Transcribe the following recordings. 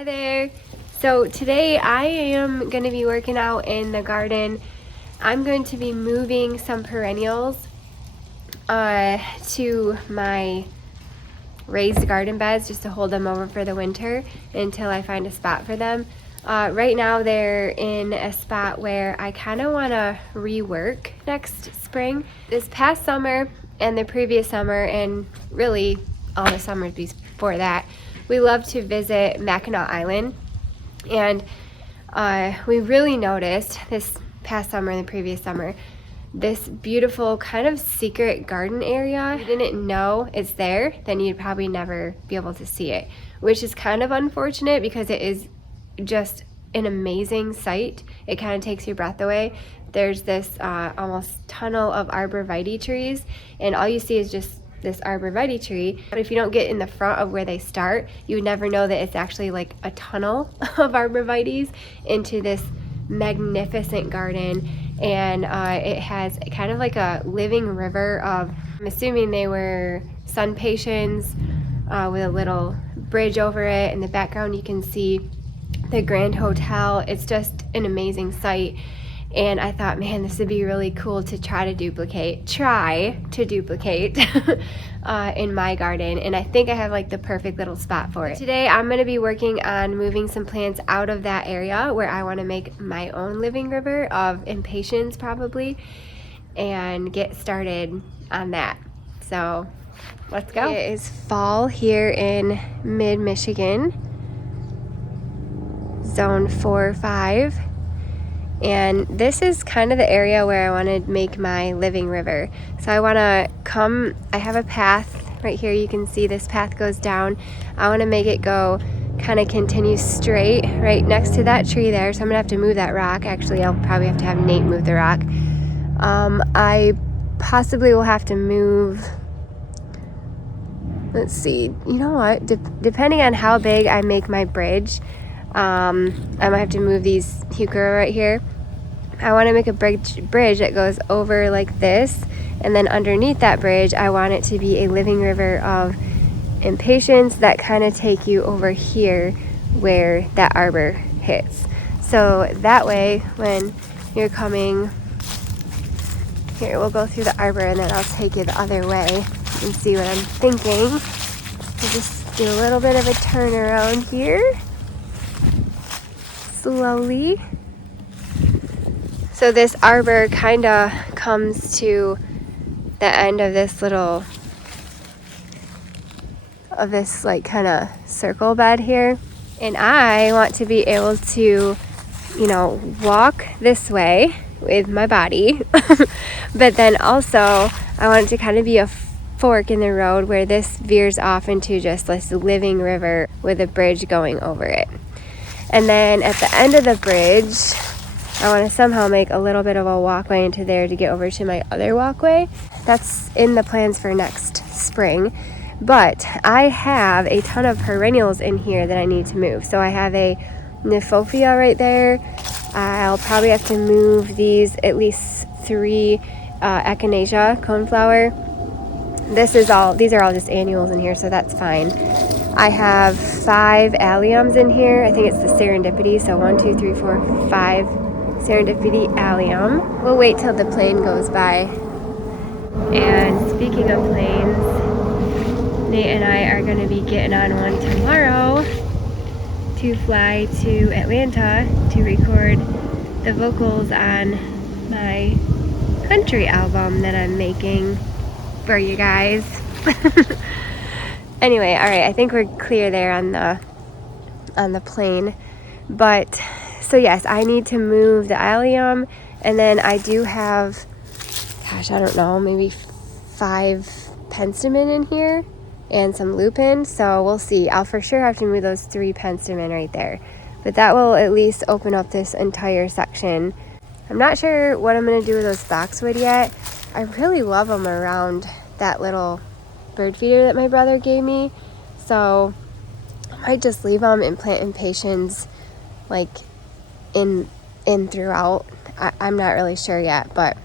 Hi there. So today I am going to be working out in the garden. I'm going to be moving some perennials to my raised garden beds just to hold them over for the winter until I find a spot for them. Right now they're in a spot where I kind of want to rework next spring. This past summer and the previous summer, and really all the summers before that, we love to visit Mackinac Island, and we really noticed this past summer and the previous summer this beautiful kind of secret garden area. If you didn't know it's there, then you'd probably never be able to see it, which is kind of unfortunate because it is just an amazing sight. It kind of takes your breath away. There's this almost tunnel of arborvitae trees, and all you see is just this arborvitae tree. But if you don't get in the front of where they start, you would never know that it's actually like a tunnel of arborvitaes into this magnificent garden. And it has kind of like a living river of, I'm assuming they were sun patiens with a little bridge over it. In the background you can see the Grand Hotel. It's just an amazing sight. And I thought, man, this would be really cool to try to duplicate in my garden. And I think I have like the perfect little spot for it. Today I'm going to be working on moving some plants out of that area where I want to make my own living river of impatiens probably, and get started on that. So let's go. It is fall here in mid-Michigan, zone 4 or 5. And this is kind of the area where I want to make my living river. So I want to I have a path right here. You can see this path goes down. I want to make it go kind of continue straight right next to that tree there. So I'm going to have to move that rock. Actually, I'll probably have to have Nate move the rock. I possibly will have to move, let's see, you know what? Depending on how big I make my bridge, I might have to move these heuchera right here. I want to make a bridge that goes over like this, and then underneath that bridge I want it to be a living river of impatiens that kind of take you over here where that arbor hits. So that way when you're coming here, we'll go through the arbor and then I'll take you the other way and see what I'm thinking. We'll just do a little bit of a turn around here. Slowly. So this arbor kind of comes to the end of this like kind of circle bed here. And I want to be able to, walk this way with my body. But then also I want it to kind of be a fork in the road where this veers off into just this living river with a bridge going over it. And then at the end of the bridge, I want to somehow make a little bit of a walkway into there to get over to my other walkway. That's in the plans for next spring. But I have a ton of perennials in here that I need to move. So I have a Nymphophia right there. I'll probably have to move these at least 3 echinacea coneflower. These are all just annuals in here, so that's fine. I have 5 aliums in here. I think it's the serendipity. So 1, 2, 3, 4, 5 serendipity allium. We'll wait till the plane goes by. And speaking of planes, Nate and I are going to be getting on one tomorrow to fly to Atlanta to record the vocals on my country album that I'm making for you guys. Anyway, all right, I think we're clear there on the plane. But so yes, I need to move the allium, and then I do have, I don't know, maybe 5 penstemon in here and some lupin. So we'll see. I'll for sure have to move those 3 penstemon right there. But that will at least open up this entire section. I'm not sure what I'm going to do with those boxwood yet. I really love them around that little bird feeder that my brother gave me. So I might just leave them and plant impatiens like in throughout. I'm not really sure yet, but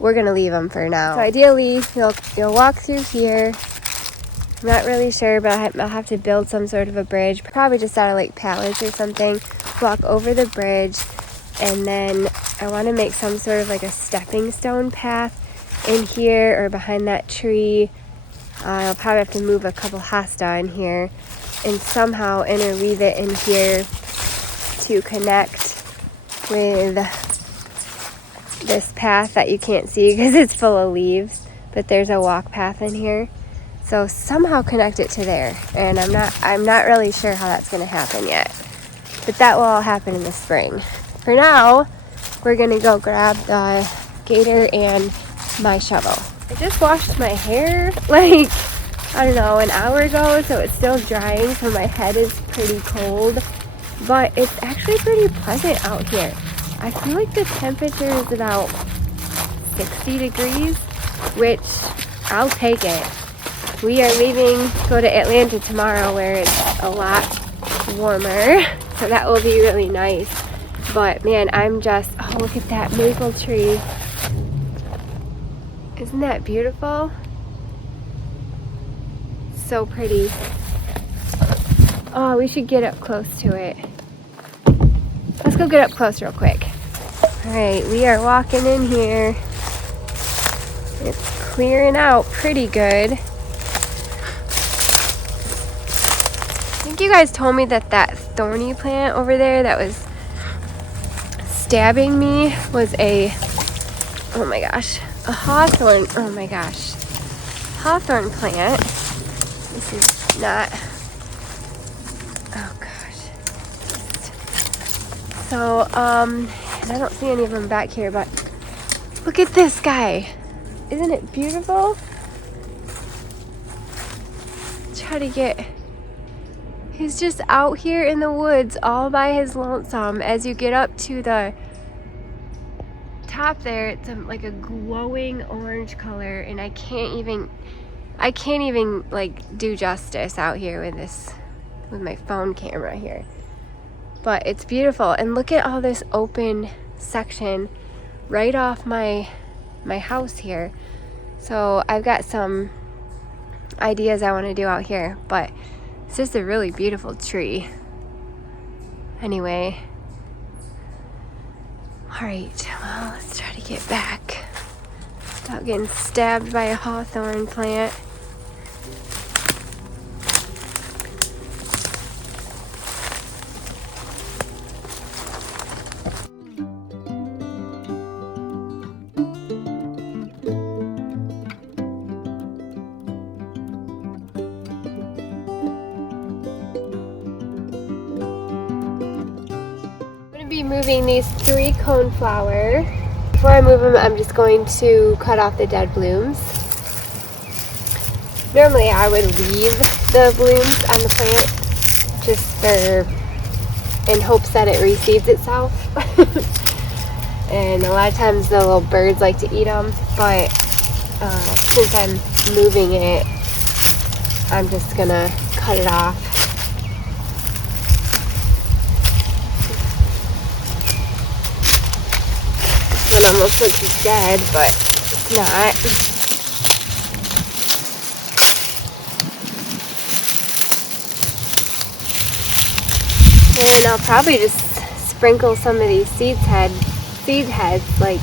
we're gonna leave them for now. So ideally you'll walk through here I'm not really sure, but I'll have to build some sort of a bridge, probably just out of like pallets or something, walk over the bridge, and then I want to make some sort of like a stepping stone path in here or behind that tree. I'll probably have to move a couple hosta in here and somehow interweave it in here to connect with this path that you can't see because it's full of leaves, but there's a walk path in here. So somehow connect it to there, and I'm not really sure how that's going to happen yet, but that will all happen in the spring. For now, we're going to go grab the gator and my shovel. I just washed my hair like, I don't know, an hour ago, so it's still drying, so my head is pretty cold, but it's actually pretty pleasant out here. I feel like the temperature is about 60 degrees, which I'll take it. We are leaving to go to Atlanta tomorrow where it's a lot warmer, so that will be really nice. But man, I'm just, oh, look at that maple tree. Isn't that beautiful? So pretty. Oh, we should get up close to it. Let's go get up close real quick. All right, we are walking in here. It's clearing out pretty good. I think you guys told me that that thorny plant over there that was stabbing me was a, oh my gosh, a hawthorn, oh my gosh, hawthorn plant. This is not, oh gosh. So, and I don't see any of them back here, but look at this guy. Isn't it beautiful? Try to get, he's just out here in the woods all by his lonesome. As you get up to the top there, it's like a glowing orange color, and I can't even like do justice out here with my phone camera here. But it's beautiful, and look at all this open section right off my house here. So I've got some ideas I want to do out here, but it's just a really beautiful tree. Anyway, all right, well, let's try to get back without getting stabbed by a hawthorn plant. Be moving these 3 coneflower. Before I move them, I'm just going to cut off the dead blooms. Normally I would leave the blooms on the plant just in hopes that it reseeds itself. And a lot of times the little birds like to eat them, but since I'm moving it, I'm just gonna cut it off. It almost looks like it's dead, but it's not. And then I'll probably just sprinkle some of these seed heads like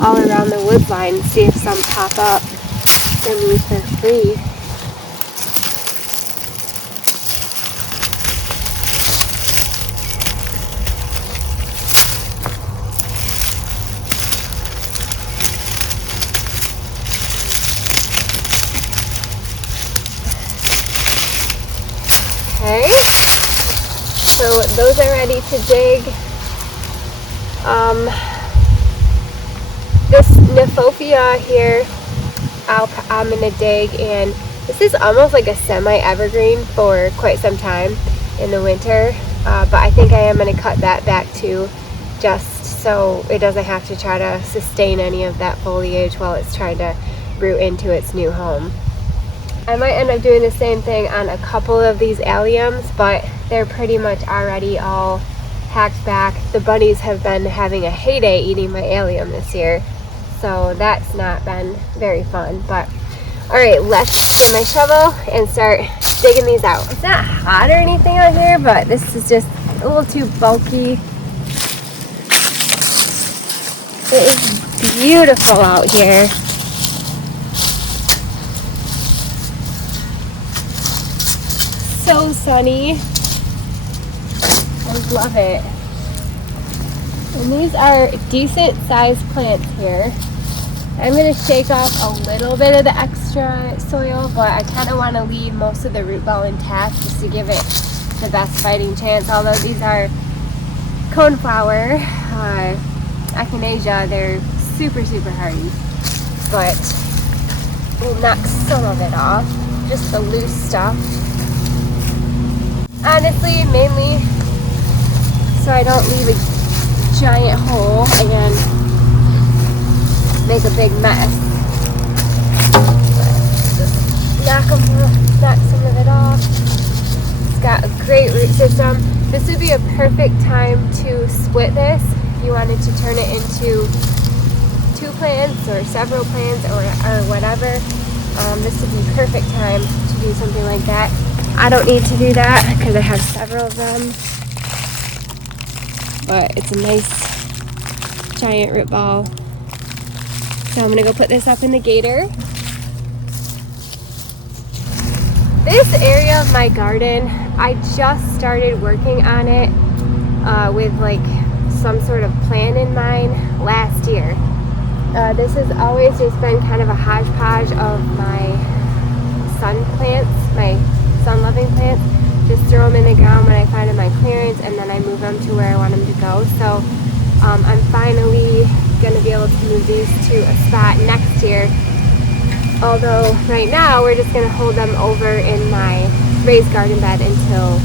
all around the wood line, see if some pop up underneath the tree. Okay, so those are ready to dig. This Nephopia here, I'm gonna dig, and this is almost like a semi-evergreen for quite some time in the winter, but I think I am gonna cut that back too, just so it doesn't have to try to sustain any of that foliage while it's trying to root into its new home. I might end up doing the same thing on a couple of these aliums, but they're pretty much already all hacked back. The bunnies have been having a heyday eating my allium this year, so that's not been very fun. But all right, let's get my shovel and start digging these out. It's not hot or anything out here, but this is just a little too bulky. It is beautiful out here. So sunny. I love it. And these are decent sized plants here. I'm going to shake off a little bit of the extra soil, but I kind of want to leave most of the root ball intact just to give it the best fighting chance. Although these are coneflower, echinacea, they're super hardy, but we'll knock some of it off, just the loose stuff. Honestly, mainly so I don't leave a giant hole and make a big mess. Just knock some of it off. It's got a great root system. This would be a perfect time to split this if you wanted to turn it into 2 plants or several plants or whatever. This would be perfect time to do something like that. I don't need to do that because I have several of them, but it's a nice giant root ball. So I'm gonna go put this up in the gator. This area of my garden, I just started working on it with like some sort of plan in mind last year. This has always just been kind of a hodgepodge of my sun plants, my sun-loving plants. Just throw them in the ground when I find them my clearance, and then I move them to where I want them to go. So I'm finally going to be able to move these to a spot next year. Although right now we're just going to hold them over in my raised garden bed until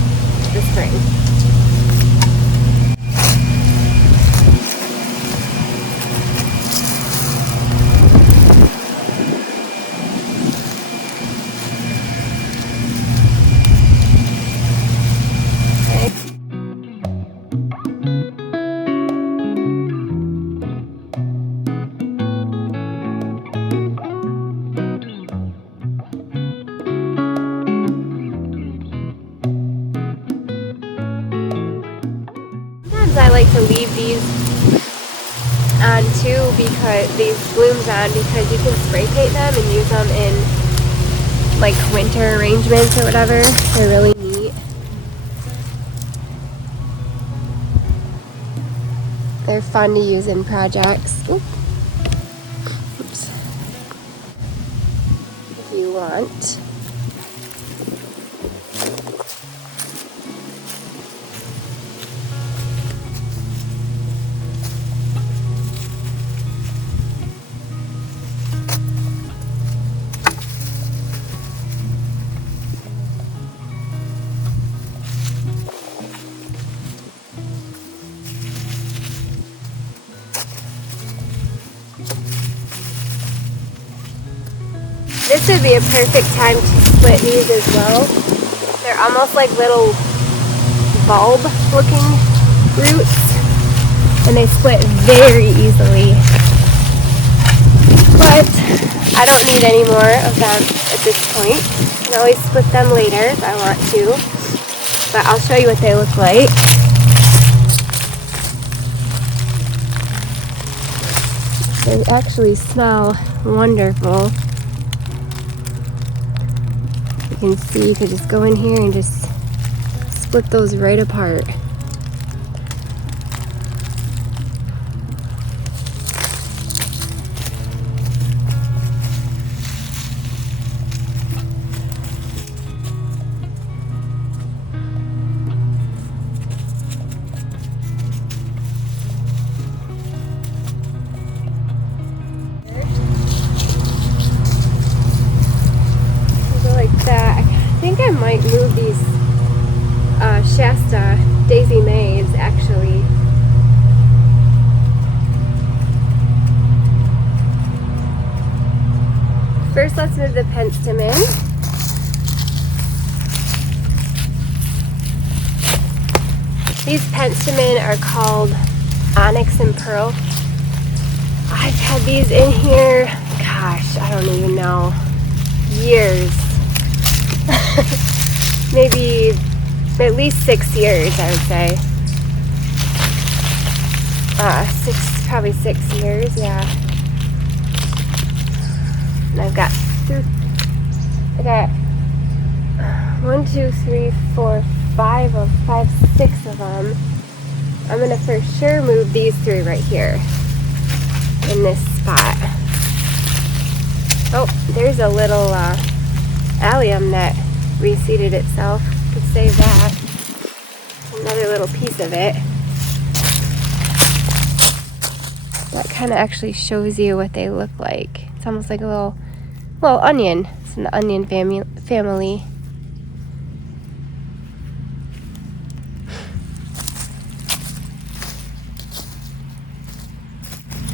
the spring. I like to leave these on too, because these blooms on, because you can spray paint them and use them in like winter arrangements or whatever. They're really neat. They're fun to use in projects. Oops. If you want. This would be a perfect time to split these as well. They're almost like little bulb looking roots, and they split very easily. But I don't need any more of them at this point. I can always split them later if I want to, but I'll show you what they look like. They actually smell wonderful. You can see, you could just go in here and just split those right apart. I think I might move these Shasta Daisy Mays actually. First, let's move the penstemon. These penstemon are called Onyx and Pearl. I've had these in here, gosh, I don't even know, years. Maybe at least 6 years, I would say. Probably 6 years, yeah. And I've got 1, 2, 3, 4, 6 of them. I'm gonna for sure move these 3 right here in this spot. Oh, there's a little allium that reseeded itself. Could save that. Another little piece of it. That kind of actually shows you what they look like. It's almost like a little onion. It's in the onion family.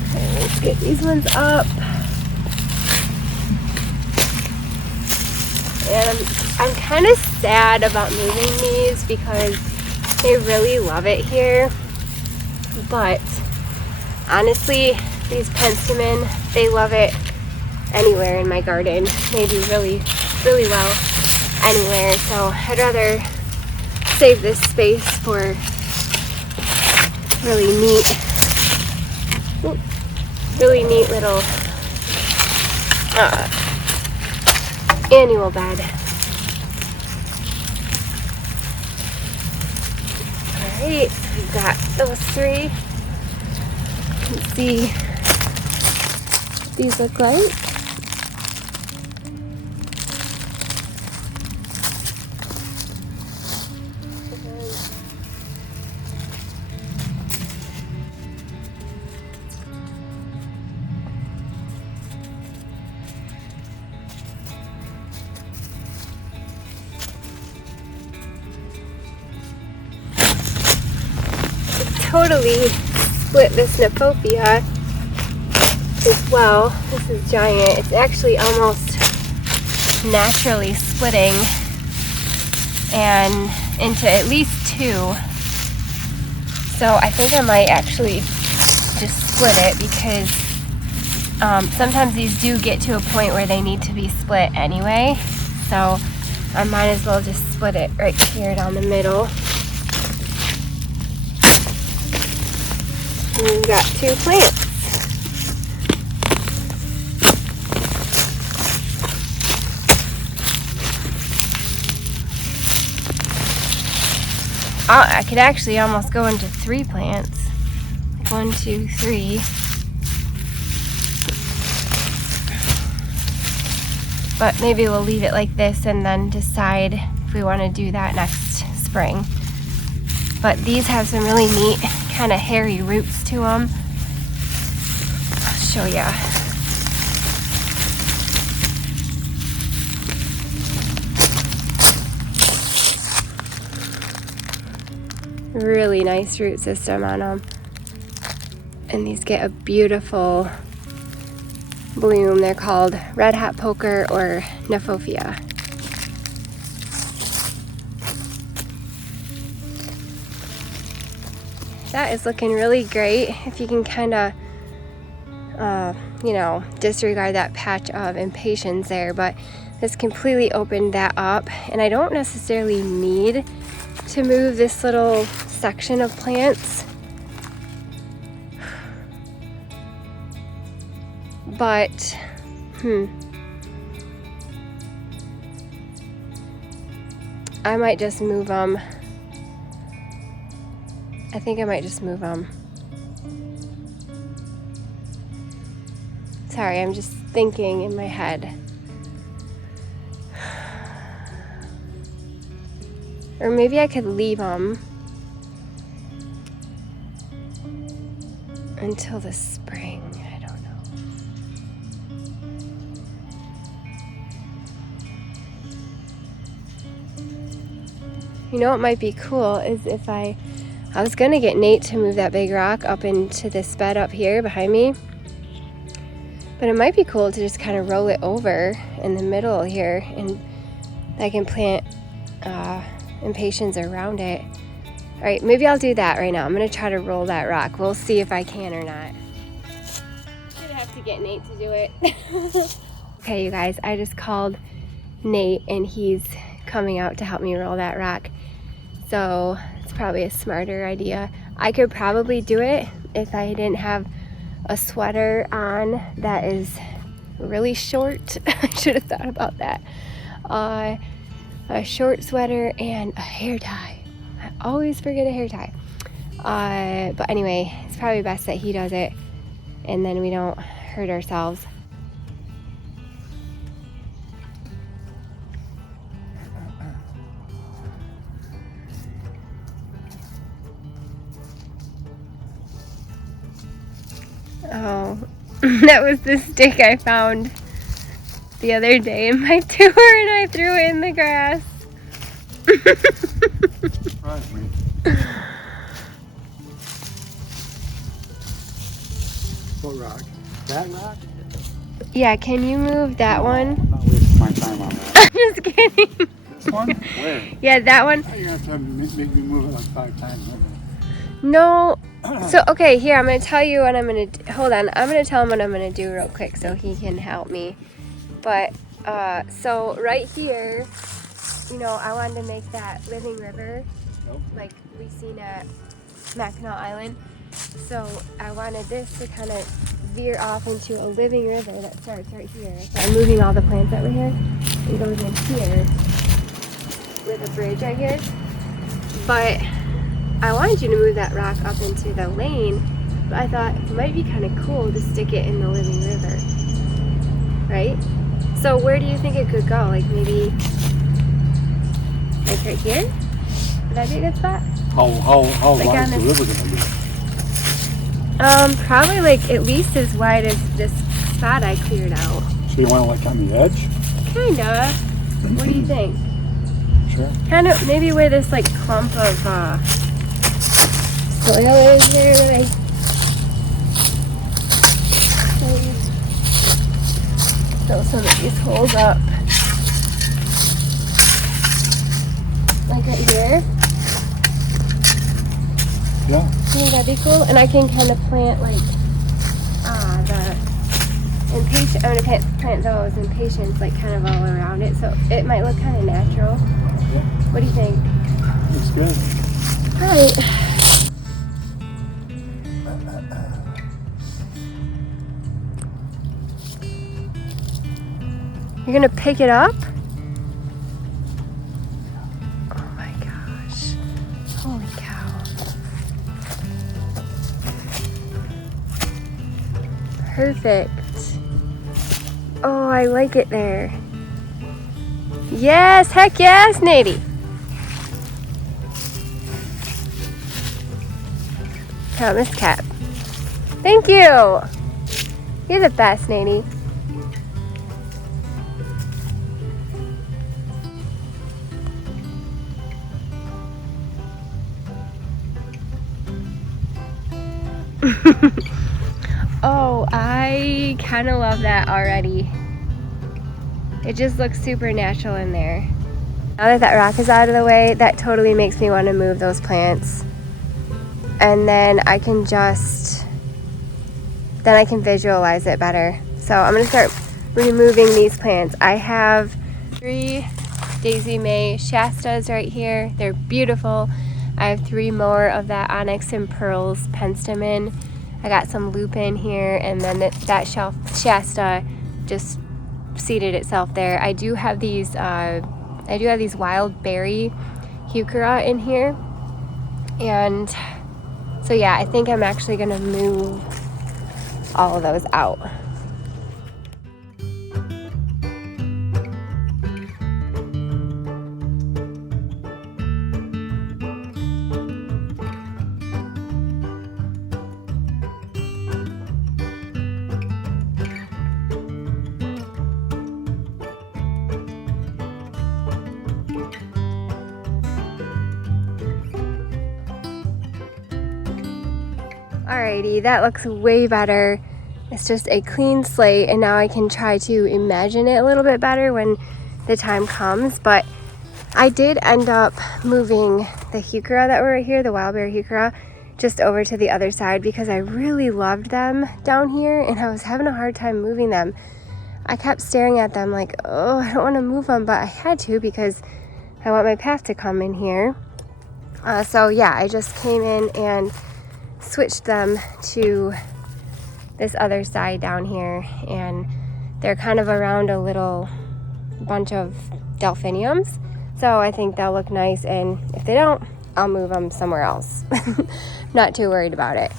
Okay, let's get these ones up. And I'm kind of sad about moving these because they really love it here. But honestly, these penstemon, they love it anywhere in my garden. They do really, really well anywhere. So I'd rather save this space for really neat little annual bed. Alright, so we've got those 3. You can see what these look like. Totally split this Nephofia as well. This is giant. It's actually almost naturally splitting and into at least 2. So I think I might actually just split it because sometimes these do get to a point where they need to be split anyway. So I might as well just split it right here down the middle. And we've got 2 plants. I could actually almost go into 3 plants. 1, 2, 3. But maybe we'll leave it like this and then decide if we want to do that next spring. But these have some really neat kind of hairy roots to them. I'll show ya. Really nice root system on them. And these get a beautiful bloom. They're called red hot poker or Nephofia. That is looking really great. If you can kind of, disregard that patch of impatiens there, but this completely opened that up. And I don't necessarily need to move this little section of plants, but I might just move them. I think I might just move them. Sorry, I'm just thinking in my head. Or maybe I could leave them until the spring. I don't know. You know what might be cool is if I was gonna get Nate to move that big rock up into this bed up here behind me. But it might be cool to just kind of roll it over in the middle here, and I can plant impatiens around it. All right, maybe I'll do that right now. I'm gonna try to roll that rock. We'll see if I can or not. Should have to get Nate to do it. Okay, you guys, I just called Nate and he's coming out to help me roll that rock. So it's probably a smarter idea. I could probably do it if I didn't have a sweater on that is really short. I should have thought about that. A short sweater and a hair tie. I always forget a hair tie. But anyway, it's probably best that he does it and then we don't hurt ourselves. Oh, that was the stick I found the other day in my tour and I threw it in the grass. Surprised me. What rock? That rock? Yeah, can you move that one? I'm not wasting my time on that. I'm just kidding. This one? Where? Yeah, that one. You're gonna have to make me move it like 5 times. No. So, okay, here, I'm going to tell you what I'm going to do. Hold on. I'm going to tell him what I'm going to do real quick so he can help me. But, so right here, you know, I wanted to make that living river like we seen at Mackinac Island. So I wanted this to kind of veer off into a living river that starts right here. So I'm moving all the plants over here and goes in here with a bridge right here. But I wanted you to move that rock up into the lane, but I thought it might be kind of cool to stick it in the living river, right? So where do you think it could go? Like maybe like right here? Would that be a good spot? How Like wide on is the this- river gonna be? Probably like at least as wide as this spot I cleared out. So you want it like on the edge? Kinda. What do you think? Sure. Kind of maybe where this like clump of soil is here that I fill some of these holes up. Like right here. Yeah. I think that'd be cool. And I can kind of plant like the impatient. I'm gonna plant those impatiens like kind of all around it, so it might look kind of natural. Yeah. What do you think? Looks good. All right. You're gonna pick it up? Oh my gosh. Holy cow. Perfect. Oh, I like it there. Yes, heck yes, Nady. Thomas Cap. Thank you. You're the best, Nady. Oh, I kind of love that already. It just looks super natural in there. Now that that rock is out of the way, that totally makes me want to move those plants. And then I can visualize it better. So I'm going to start removing these plants. I have 3 Daisy May Shastas right here. They're beautiful. I have 3 more of that Onyx and Pearls penstemon. I got some lupin here, and then that Shasta just seated itself there. I do have these wild berry heuchera in here, and so yeah, I think I'm actually gonna move all of those out. Alrighty, that looks way better. It's just a clean slate, and now I can try to imagine it a little bit better when the time comes. But I did end up moving the heuchera that were right here, the wild berry heuchera, just over to the other side because I really loved them down here and I was having a hard time moving them. I kept staring at them like, oh, I don't want to move them, but I had to because I want my path to come in here. So yeah, I just came in and switched them to this other side down here, and they're kind of around a little bunch of delphiniums. So I think they'll look nice, and if they don't, I'll move them somewhere else. Not too worried about it.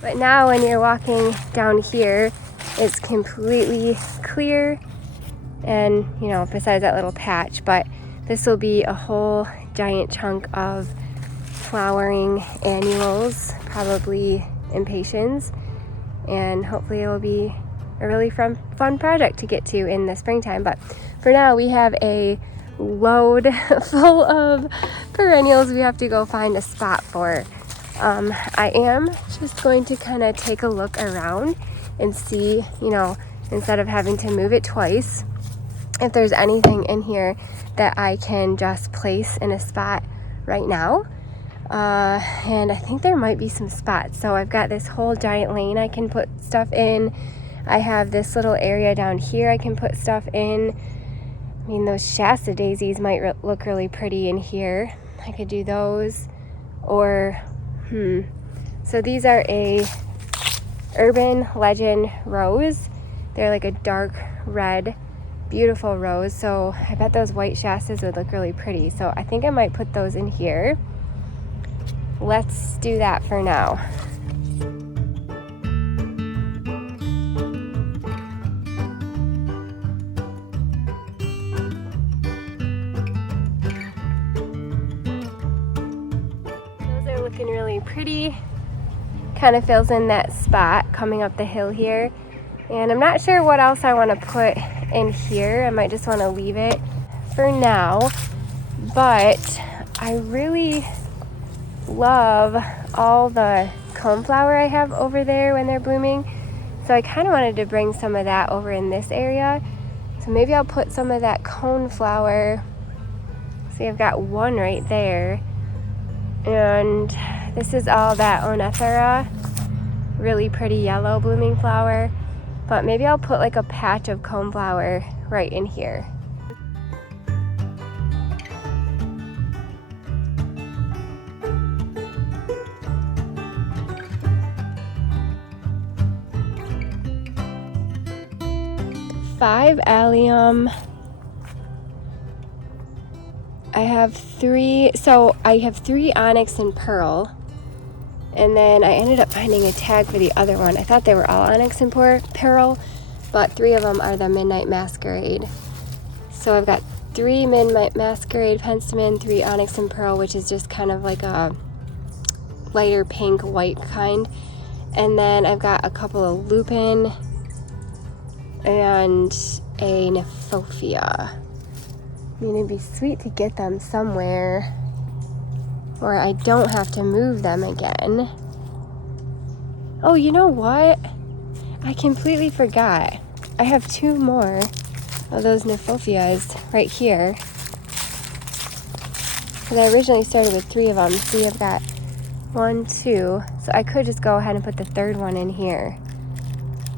But now when you're walking down here, it's completely clear, and you know, besides that little patch, but this will be a whole giant chunk of flowering annuals, probably impatiens, and hopefully it'll be a really fun project to get to in the springtime. But for now, we have a load full of perennials we have to go find a spot for. I am just going to kind of take a look around and see, you know, instead of having to move it twice, if there's anything in here that I can just place in a spot right now. And I think there might be some spots. So I've got this whole giant lane I can put stuff in. I have this little area down here I can put stuff in. I mean, those Shasta daisies might look really pretty in here. I could do those. Or, so these are a urban legend rose. They're like a dark red, beautiful rose. So I bet those white Shastas would look really pretty. So I think I might put those in here. Let's do that for now. Those are looking really pretty. Kind of fills in that spot coming up the hill here. And I'm not sure what else I want to put in here. I might just want to leave it for now. But I really love all the coneflower I have over there when they're blooming. So I kind of wanted to bring some of that over in this area. So maybe I'll put some of that coneflower. See, I've got one right there. And this is all that Onethera, really pretty yellow blooming flower. But maybe I'll put like a patch of coneflower right in here. Five allium. I have three onyx and pearl, and then I ended up finding a tag for the other one. I thought they were all onyx and pearl, but 3 of them are the Midnight Masquerade. So I've got 3 Midnight Masquerade penstemon, 3 onyx and pearl, which is just kind of like a lighter pink white kind, and then I've got a couple of lupin and a Nymphophea. I mean, it'd be sweet to get them somewhere where I don't have to move them again. Oh, you know what? I completely forgot. I have 2 more of those Nymphopheias right here. Because I originally started with 3 of them. See, I've got 1, 2. So I could just go ahead and put the 3rd one in here.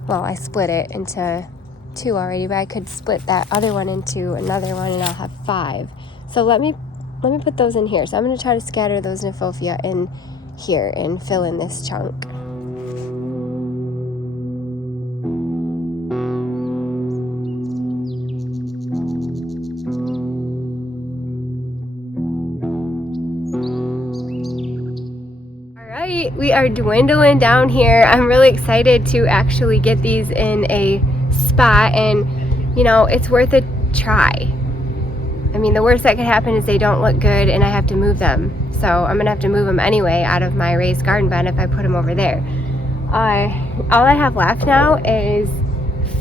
Well, I split it into 2 already, but I could split that other one into another one and I'll have 5. So let me put those in here. So I'm going to try to scatter those Nymphophea in here and fill in this chunk. We are dwindling down here. I'm really excited to actually get these in a spot, and you know, it's worth a try. I mean, the worst that could happen is they don't look good and I have to move them. So I'm gonna have to move them anyway out of my raised garden bed if I put them over there. All I have left now is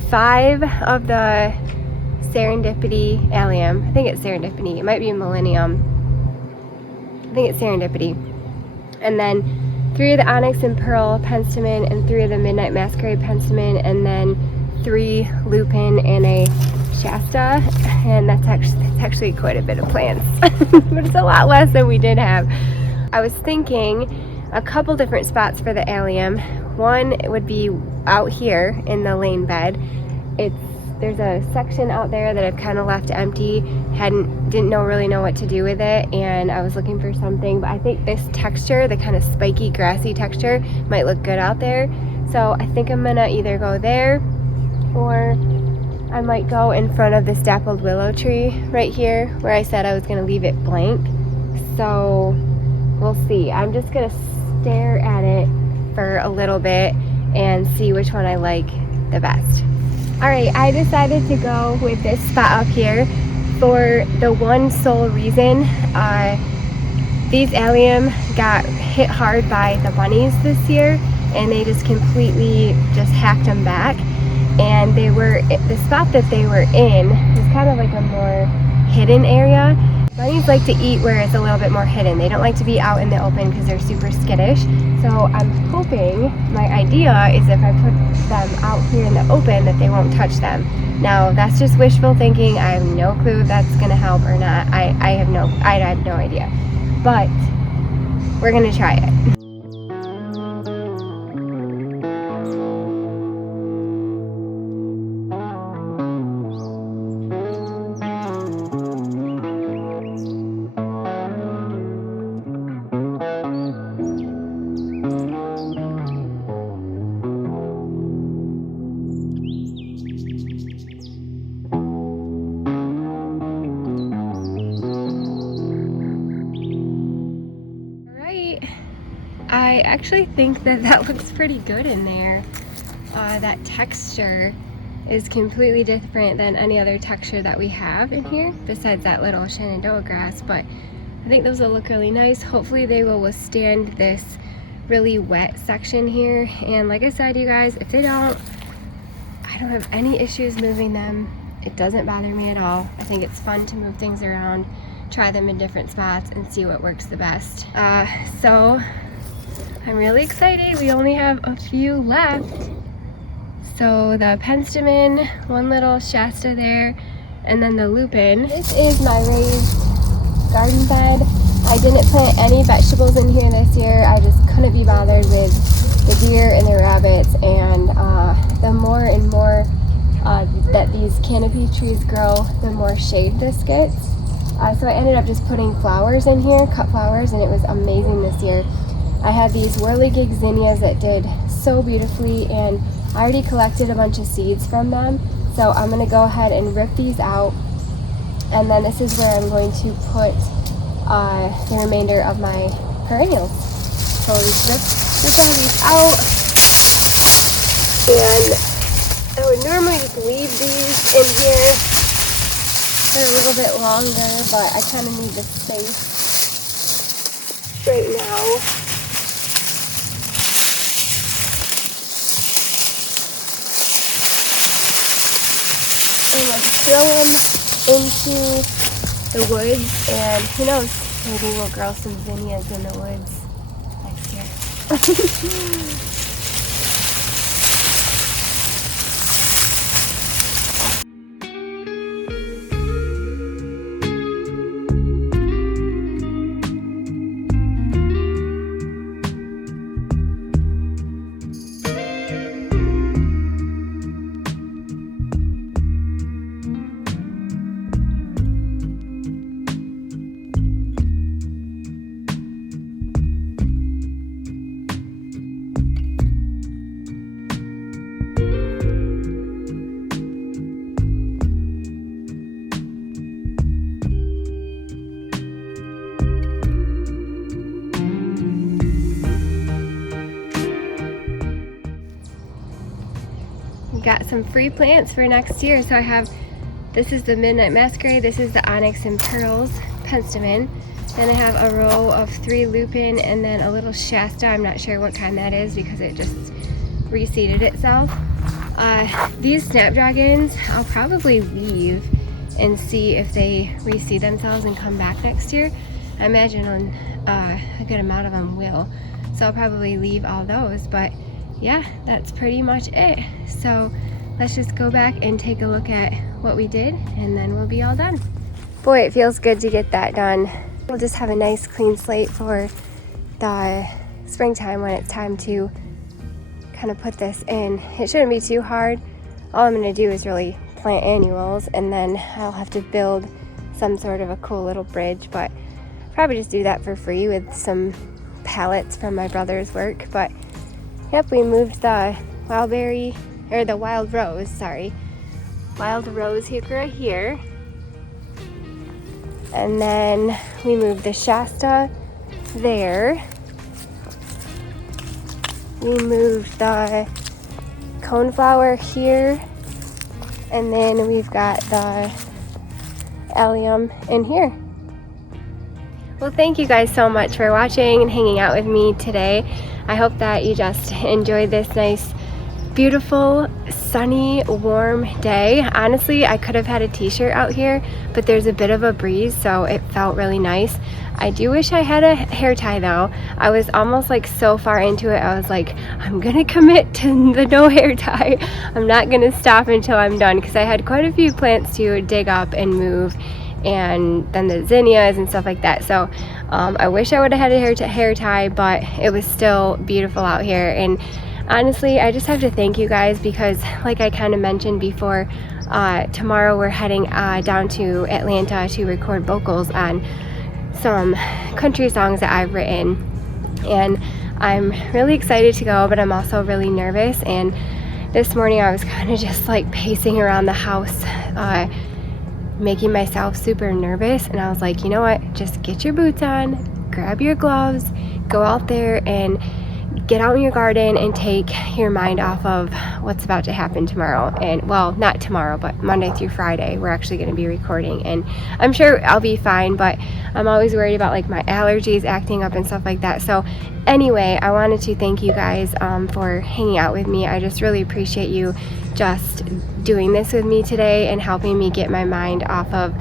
5 of the Serendipity allium. I think it's Serendipity. It might be a Millennium. I think it's Serendipity. And then 3 of the onyx and pearl penstemon and 3 of the midnight masquerade penstemon, and then 3 lupin and a Shasta, and that's actually quite a bit of plants. But it's a lot less than we did have. I was thinking a couple different spots for the allium. One would be out here in the lane bed. there's a section out there that I've kind of left empty. Didn't really know what to do with it, and I was looking for something, but I think this texture, the kind of spiky grassy texture, might look good out there. So I think I'm gonna either go there, or I might go in front of this dappled willow tree right here where I said I was gonna leave it blank. So we'll see. I'm just gonna stare at it for a little bit and see which one I like the best. All right, I decided to go with this spot up here for the one sole reason. These allium got hit hard by the bunnies this year, and they just completely just hacked them back. And the spot that they were in was kind of like a more hidden area. Bunnies like to eat where it's a little bit more hidden. They don't like to be out in the open because they're super skittish. So I'm hoping, my idea is if I put them out here in the open, that they won't touch them. Now that's just wishful thinking. I have no clue if that's gonna help or not. I have no idea. But we're gonna try it. I actually think that looks pretty good in there. That texture is completely different than any other texture that we have in here, besides that little Shenandoah grass, but I think those will look really nice. Hopefully they will withstand this really wet section here, and like I said, you guys, if they don't, I don't have any issues moving them. It doesn't bother me at all. I think it's fun to move things around, try them in different spots, and see what works the best. So I'm really excited. We only have a few left. So the penstemon, one little Shasta there, and then the lupin. This is my raised garden bed. I didn't plant any vegetables in here this year. I just couldn't be bothered with the deer and the rabbits, and the more and more that these canopy trees grow, the more shade this gets. So I ended up just putting flowers in here, cut flowers, and it was amazing this year. I had these whirligig zinnias that did so beautifully, and I already collected a bunch of seeds from them. So I'm gonna go ahead and rip these out, and then this is where I'm going to put the remainder of my perennials. So rip some of these out, and I would normally just leave these in here for a little bit longer, but I kind of need the space right now. And like throw them into the woods, and who knows, maybe we'll grow some zinnias in the woods next year. Got some free plants for next year. So I have, this is the Midnight Masquerade, this is the Onyx and Pearls penstemon. Then I have a row of 3 lupin, and then a little Shasta. I'm not sure what kind that is because it just reseeded itself. These snapdragons I'll probably leave and see if they reseed themselves and come back next year. I imagine a good amount of them will. So I'll probably leave all those, but yeah, that's pretty much it. So let's just go back and take a look at what we did, and then we'll be all done. Boy, it feels good to get that done. We'll just have a nice clean slate for the springtime when it's time to kind of put this in. It shouldn't be too hard. All I'm going to do is really plant annuals, and then I'll have to build some sort of a cool little bridge, but probably just do that for free with some pallets from my brother's work. But yep, we moved the wild rose heuchera here, and then we moved the Shasta there. We moved the coneflower here, and then we've got the allium in here. Well, thank you guys so much for watching and hanging out with me today. I hope that you just enjoyed this nice, beautiful, sunny, warm day. Honestly, I could have had a t-shirt out here, but there's a bit of a breeze, so it felt really nice. I do wish I had a hair tie though. I was almost like so far into it, I was like, I'm gonna commit to the no hair tie. I'm not gonna stop until I'm done, because I had quite a few plants to dig up and move, and then the zinnias and stuff like that. So I wish I would have had a hair tie, but it was still beautiful out here. And honestly, I just have to thank you guys, because like I kind of mentioned before, tomorrow we're heading down to Atlanta to record vocals on some country songs that I've written, and I'm really excited to go, but I'm also really nervous. And this morning I was kind of just like pacing around the house, making myself super nervous, and I was like, you know what, just get your boots on, grab your gloves, go out there and get out in your garden and take your mind off of what's about to happen tomorrow. And well, not tomorrow, but Monday through Friday we're actually going to be recording, and I'm sure I'll be fine, but I'm always worried about like my allergies acting up and stuff like that. So anyway, I wanted to thank you guys for hanging out with me. I just really appreciate you just doing this with me today and helping me get my mind off of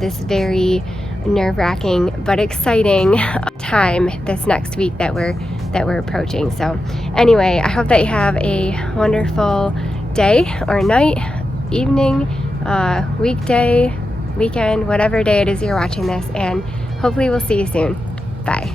this very nerve-wracking but exciting time this next week that we're approaching. So anyway, I hope that you have a wonderful day or night, evening, weekday, weekend, whatever day it is you're watching this, and hopefully we'll see you soon. Bye.